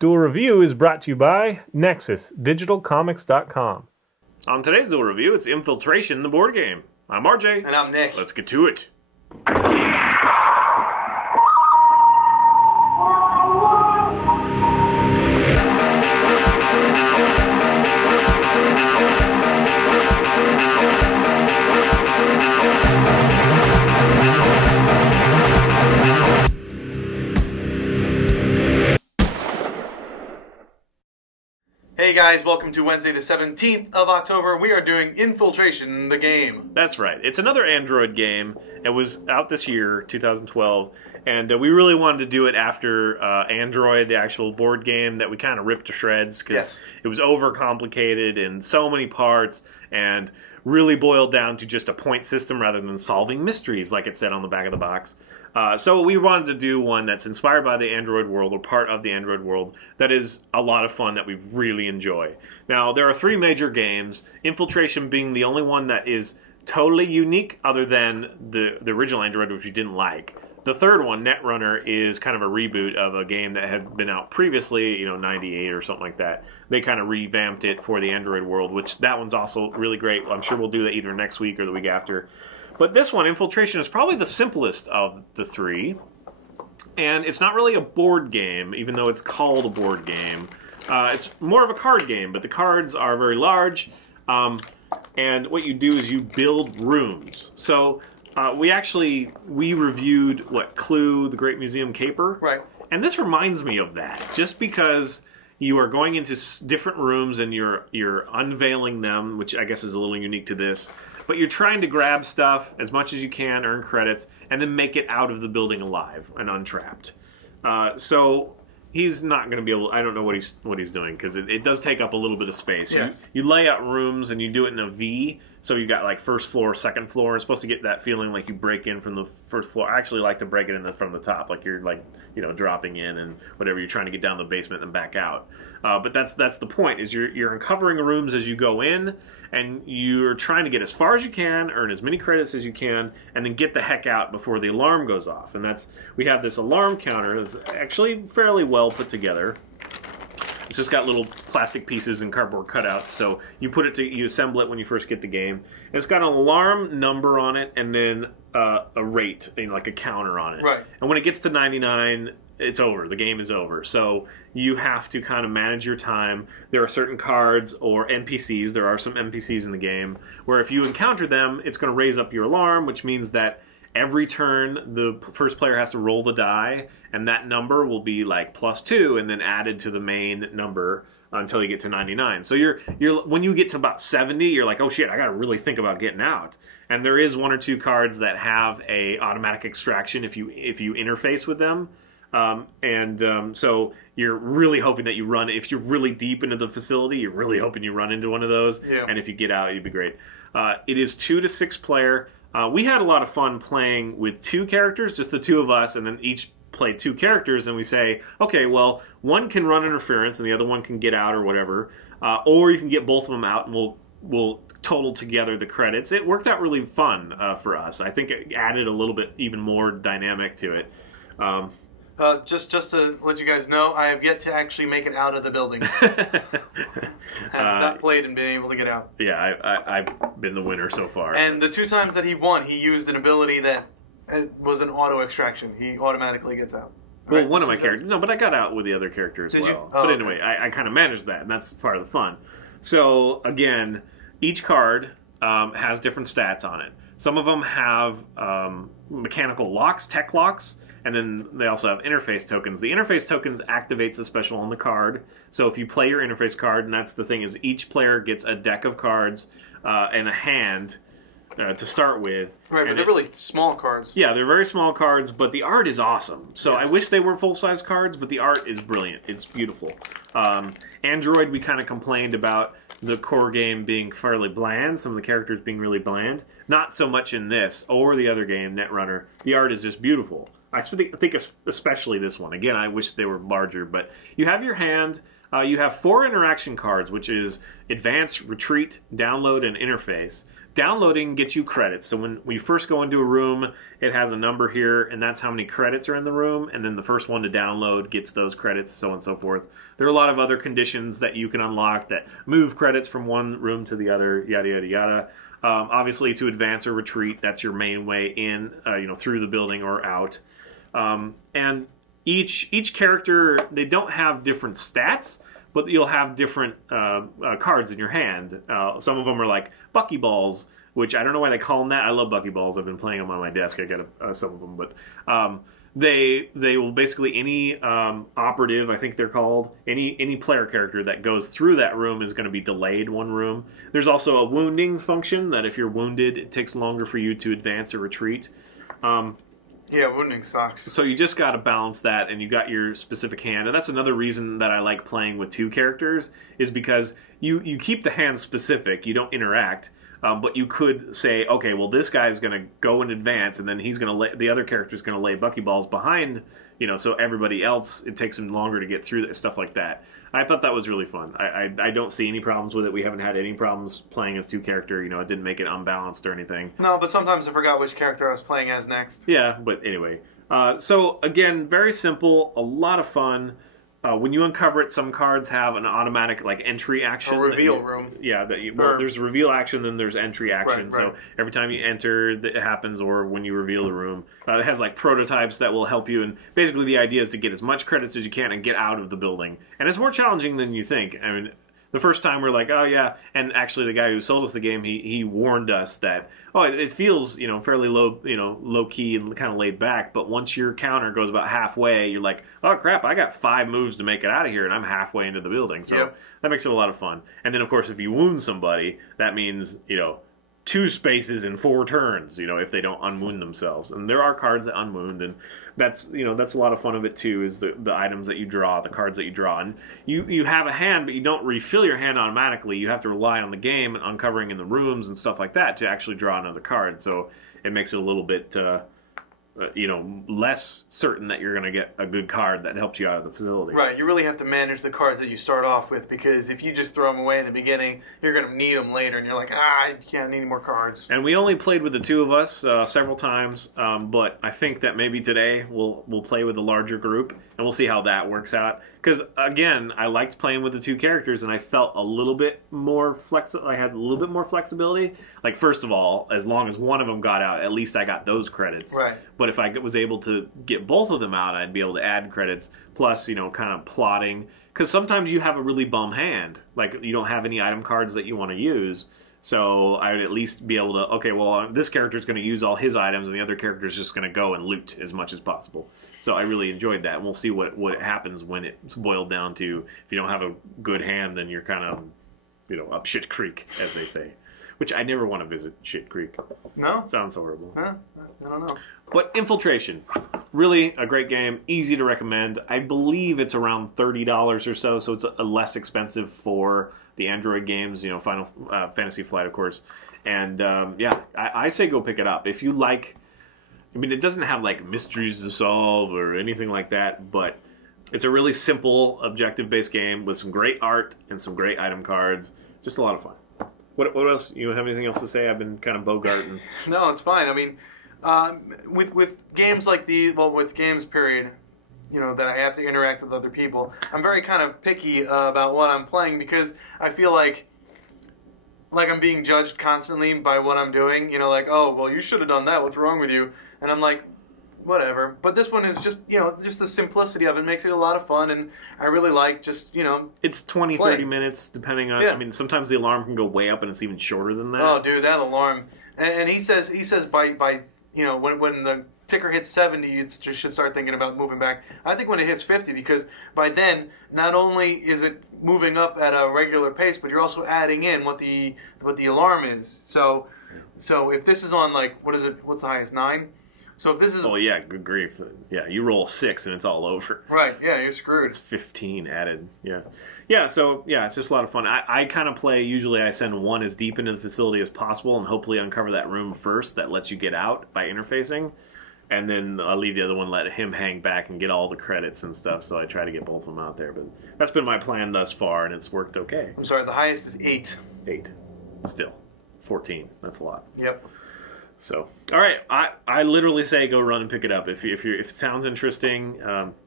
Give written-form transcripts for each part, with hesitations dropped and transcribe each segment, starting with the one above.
Duel Review is brought to you by NexusDigitalComics.com. On today's Duel Review, it's Infiltration, the board game. I'm RJ. And I'm Nick. Let's get to it. Hey guys, welcome to Wednesday the 17th of October. We are doing Infiltration, the game. That's right. It's another Android game. It was out this year, 2012, and we really wanted to do it after Android, the actual board game that we kind of ripped to shreds because it was overcomplicated in so many parts and really boiled down to just a point system rather than solving mysteries like it said on the back of the box. So we wanted to do one that's inspired by the Android world or part of the Android world that is a lot of fun that we really enjoy. Now, there are three major games, Infiltration being the only one that is totally unique other than the original Android, which we didn't like. The third one, Netrunner, is kind of a reboot of a game that had been out previously, 98 or something like that. They kind of revamped it for the Android world, which that one's also really great. I'm sure we'll do that either next week or the week after. But this one, Infiltration, is probably the simplest of the three. And it's not really a board game, even though it's called a board game. It's more of a card game, but the cards are very large. And what you do is you build rooms. So we reviewed, Clue, the Great Museum Caper? Right. And this reminds me of that, just because you are going into different rooms and you're unveiling them, which I guess is a little unique to this. But you're trying to grab stuff as much as you can, earn credits, and then make it out of the building alive and untrapped. So he's not going to be able. I don't know what he's doing because it does take up a little bit of space. Yes. You lay out rooms and you do it in a V. So you got like first floor, second floor. It's supposed to get that feeling like you break in from the first floor. I actually like to break it in from the top, like you're dropping in and whatever. You're trying to get down the basement and back out. But that's the point. Is you're uncovering rooms as you go in, and you're trying to get as far as you can, earn as many credits as you can, and then get the heck out before the alarm goes off. And we have this alarm counter that's actually fairly well put together. It's just got little plastic pieces and cardboard cutouts, so you assemble it when you first get the game. And it's got an alarm number on it, and then a rate, like a counter on it. Right. And when it gets to 99, it's over. The game is over. So you have to kind of manage your time. There are certain cards or NPCs. There are some NPCs in the game where if you encounter them, it's going to raise up your alarm, which means that every turn, the first player has to roll the die, and that number will be like +2, and then added to the main number until you get to 99. So when you get to about 70, you're like, oh shit, I got to really think about getting out. And there is one or two cards that have a automatic extraction if you interface with them. So you're really hoping that you run. If you're really deep into the facility, you're really hoping you run into one of those. Yeah. And if you get out, you'd be great. It is 2 to 6 player. We had a lot of fun playing with 2 characters, just the 2 of us, and then each play 2 characters, and we say, okay, well, one can run interference and the other one can get out or whatever, or you can get both of them out and we'll total together the credits. It worked out really fun for us. I think it added a little bit even more dynamic to it. Just to let you guys know, I have yet to actually make it out of the building. I have not played and been able to get out. Yeah, I've been the winner so far. And the 2 times that he won, he used an ability that was an auto extraction. He automatically gets out. Well, one of my characters. No, but I got out with the other character as well. Did you? But anyway, I kind of managed that, and that's part of the fun. So, again, each card has different stats on it. Some of them have mechanical locks, tech locks, and then they also have interface tokens. The interface tokens activates a special on the card. So if you play your interface card, and that's the thing, is each player gets a deck of cards and a hand to start with. Right, but they're really small cards. Yeah, they're very small cards, but the art is awesome. So yes. I wish they were full-size cards, but the art is brilliant. It's beautiful. Android, we kind of complained about the core game being fairly bland, some of the characters being really bland. Not so much in this or the other game, Netrunner. The art is just beautiful. I think especially this one. Again, I wish they were larger, but you have your hand. You have 4 interaction cards, which is Advance, Retreat, Download, and Interface. Downloading gets you credits. So when we first go into a room, it has a number here, and that's how many credits are in the room. And then the first one to download gets those credits, so on and so forth. There are a lot of other conditions that you can unlock that move credits from one room to the other, yada, yada, yada. Obviously, to advance or retreat, that's your main way in, through the building or out. And each character, they don't have different stats, but you'll have different cards in your hand. Some of them are like Buckyballs, which I don't know why they call them that. I love Buckyballs. I've been playing them on my desk. I got some of them, but they will basically any operative, I think they're called, any player character that goes through that room is going to be delayed one room. There's also a wounding function that if you're wounded, it takes longer for you to advance or retreat. Yeah, wounding sucks. So you just got to balance that, and you got your specific hand. And that's another reason that I like playing with 2 characters, is because you keep the hand specific. You don't interact, but you could say, okay, well, this guy's going to go in advance, and then he's going to the other character's going to lay Buckyballs behind, so everybody else, it takes them longer to get through that, stuff like that. I thought that was really fun. I don't see any problems with it. We haven't had any problems playing as 2 character. It didn't make it unbalanced or anything. No, but sometimes I forgot which character I was playing as next. Yeah, but anyway. So again, very simple, a lot of fun. When you uncover it, some cards have an automatic entry action. A reveal room. Yeah, there's a reveal action, then there's entry action. Right. So every time you enter, it happens, or when you reveal the room. It has prototypes that will help you, and basically the idea is to get as much credits as you can and get out of the building. And it's more challenging than you think. I mean, the first time we're like, oh yeah, and actually the guy who sold us the game, he warned us that, it feels, fairly low key and kind of laid back, but once your counter goes about halfway, you're like, oh crap, I got 5 moves to make it out of here, and I'm halfway into the building. So that makes it a lot of fun. And then of course, if you wound somebody, that means, 2 spaces in 4 turns, if they don't unwound themselves. And there are cards that unwound, and that's a lot of fun of it too, is the items that you draw, the cards that you draw. And you have a hand, but you don't refill your hand automatically. You have to rely on the game and uncovering in the rooms and stuff like that to actually draw another card. So it makes it a little bit less certain that you're going to get a good card that helps you out of the facility. Right, you really have to manage the cards that you start off with, because if you just throw them away in the beginning, you're going to need them later, and you're like, I can't need any more cards. And we only played with the 2 of us several times, but I think that maybe today we'll play with a larger group, and we'll see how that works out. Because, again, I liked playing with the 2 characters, and I felt a little bit more I had a little bit more flexibility. First of all, as long as one of them got out, at least I got those credits. Right. But if I was able to get both of them out, I'd be able to add credits, plus, kind of plotting. Because sometimes you have a really bum hand. You don't have any item cards that you want to use. So I would at least be able to, okay, well, this character's going to use all his items, and the other character's just going to go and loot as much as possible. So I really enjoyed that. And we'll see what happens when it's boiled down to, if you don't have a good hand, then you're kind of, up shit creek, as they say. Which I never want to visit Shit Creek. No? Sounds horrible. Huh? I don't know. But Infiltration, really a great game, easy to recommend. I believe it's around $30 or so it's less expensive for the Android games, Final Fantasy Flight, of course. And I say go pick it up. If you like, it doesn't have mysteries to solve or anything like that, but it's a really simple, objective-based game with some great art and some great item cards. Just a lot of fun. What else? You have anything else to say? I've been kind of bogarting. No, it's fine. I mean, with games like these, with games, period, that I have to interact with other people, I'm very kind of picky about what I'm playing, because I feel like I'm being judged constantly by what I'm doing. Oh, well, you should have done that. What's wrong with you? And I'm like, whatever. But this one is just, just the simplicity of it makes it a lot of fun, and I really like just, It's 20, 30 minutes, depending on, sometimes the alarm can go way up, and it's even shorter than that. Oh, dude, that alarm. And he says by when the ticker hits 70, you just should start thinking about moving back. I think when it hits 50, because by then, not only is it moving up at a regular pace, but you're also adding in what the alarm is. So if this is on, what is it, what's the highest, 9? So if this is... Oh, yeah, good grief. Yeah, you roll 6 and it's all over. Right, yeah, you're screwed. It's 15 added, yeah. Yeah, so, it's just a lot of fun. I kind of play, usually I send one as deep into the facility as possible and hopefully uncover that room first that lets you get out by interfacing. and then I'll leave the other one, let him hang back and get all the credits and stuff. So I try to get both of them out there. But that's been my plan thus far, and it's worked okay. I'm sorry, the highest is 8. 8. Still. 14. That's a lot. Yep. So, all right, I literally say go run and pick it up. If it sounds interesting,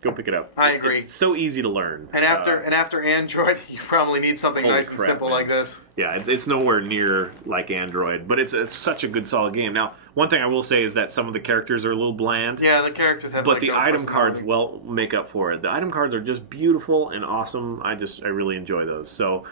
go pick it up. I agree. It's so easy to learn. And after Android, you probably need something nice and simple man. like this. Yeah, it's nowhere near like Android, but it's such a good solid game. Now, one thing I will say is that some of the characters are a little bland. Yeah, the characters have. But like the no item cards personality. make up for it. The item cards are just beautiful and awesome. I really enjoy those. So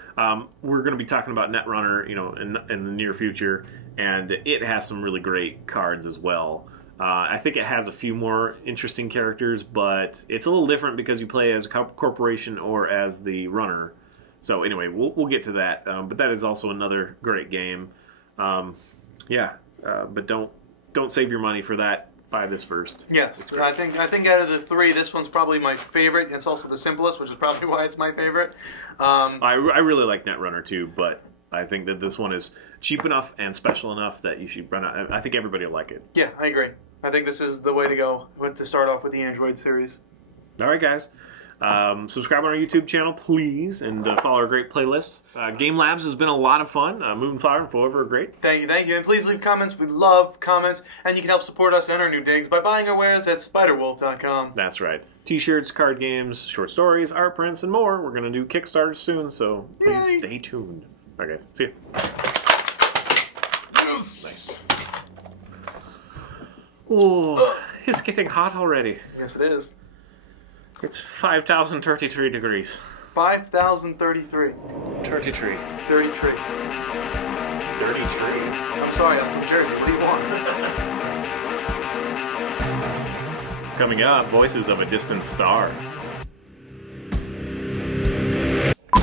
we're going to be talking about Netrunner, in the near future, and it has some really great cards as well. I think it has a few more interesting characters, but it's a little different because you play as a corporation or as the runner. So anyway, we'll get to that. But that is also another great game. But don't save your money for that. Buy this first. Yes, I think out of the 3, this one's probably my favorite. It's also the simplest, which is probably why it's my favorite. I really like Netrunner too, but I think that this one is cheap enough and special enough that you should run out. I think everybody will like it. Yeah, I agree. I think this is the way to go to start off with the Android series. All right, guys. Subscribe on our YouTube channel, please, and follow our great playlists. Game Labs has been a lot of fun. Moonflower and Forever are great. Thank you. And please leave comments. We love comments. And you can help support us and our new digs by buying our wares at spiderwolf.com. That's right. T-shirts, card games, short stories, art prints, and more. We're going to do Kickstarters soon, so please stay tuned. All right, guys. See you. Yes. Nice. Oh, it's getting hot already. Yes, it is. It's 5,033 degrees. 5,033. 33. 33. 33. I'm sorry, I'm from Jersey. What do you want? Coming up, Voices of a Distant Star.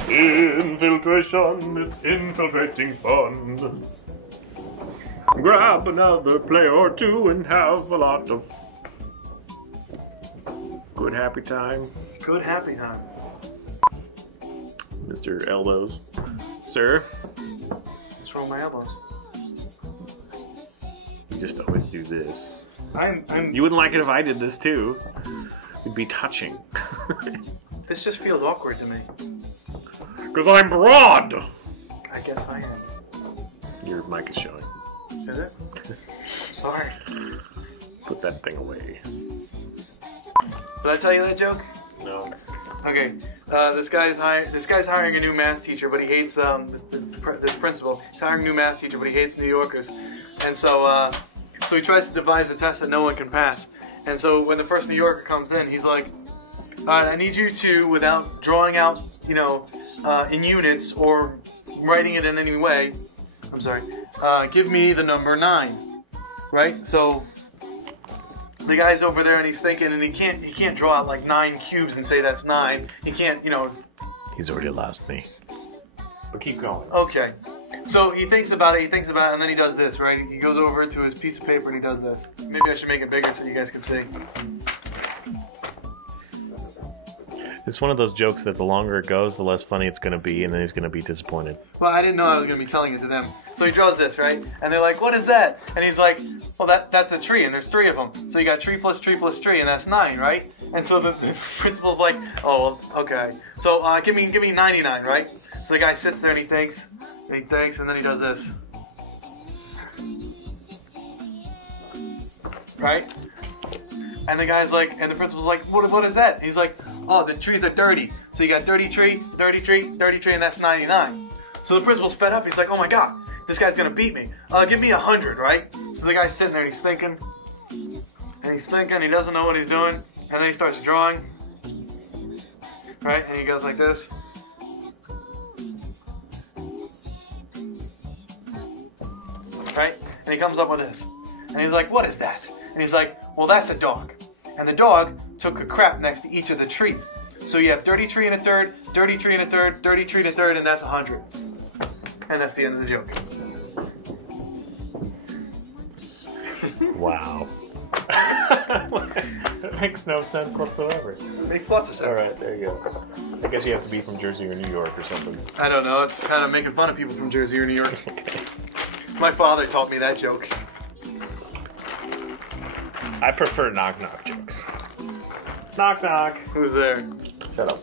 Infiltration is infiltrating fun. Grab another player or two and have a lot of good happy time. Good happy time. Mr. Elbows. Sir? What's wrong with my elbows? You just always do this. I'm You wouldn't like it if I did this too. It'd be touching. This just feels awkward to me. Because I'm broad! I guess I am. Your mic is showing. Is it? Sorry. Put that thing away. Did I tell you that joke? No. Okay. This guy's hiring a new math teacher, but he hates this principal. He's hiring a new math teacher, but he hates New Yorkers, and so he tries to devise a test that no one can pass. And so when the first New Yorker comes in, he's like, "All right, I need you to, without drawing out, in units or writing it in any way, give me the number 9." Right? So the guy's over there and he's thinking, and he can't draw out like 9 cubes and say that's 9. He can't, He's already lost me. But keep going. Okay. So he thinks about it, and then he does this, right? He goes over to his piece of paper and he does this. Maybe I should make it bigger so you guys can see. It's one of those jokes that the longer it goes, the less funny it's going to be, and then he's going to be disappointed. Well, I didn't know I was going to be telling it to them. So he draws this, right? And they're like, "What is that?" And he's like, "Well, that's a tree, and there's 3 of them. So you got 3 plus 3 plus 3, and that's 9, right?" And so the principal's like, "Oh, okay. So give me 99, right?" So the guy sits there and he thinks, and then he does this. Right? And the guy's like, and the principal's like, what is that? And he's like, "Oh, the trees are 30. So you got 30 tree, 30 tree, 30 tree, and that's 99. So the principal's fed up. He's like, "Oh my God, this guy's gonna beat me. Give me 100, right?" So the guy's sitting there and he's thinking, he doesn't know what he's doing, and then he starts drawing, right? And he goes like this. Right? And he comes up with this. And he's like, "What is that?" And he's like, "Well, that's a dog. And the dog took a crap next to each of the trees. So you have 30 tree and a third, 30 tree and a third, 30 tree and a third, and that's 100. And that's the end of the joke. Wow. That makes no sense whatsoever. It makes lots of sense. Alright, there you go. I guess you have to be from Jersey or New York or something. I don't know. It's kind of making fun of people from Jersey or New York. My father taught me that joke. I prefer knock knock jokes. Knock knock. Who's there? Shut up.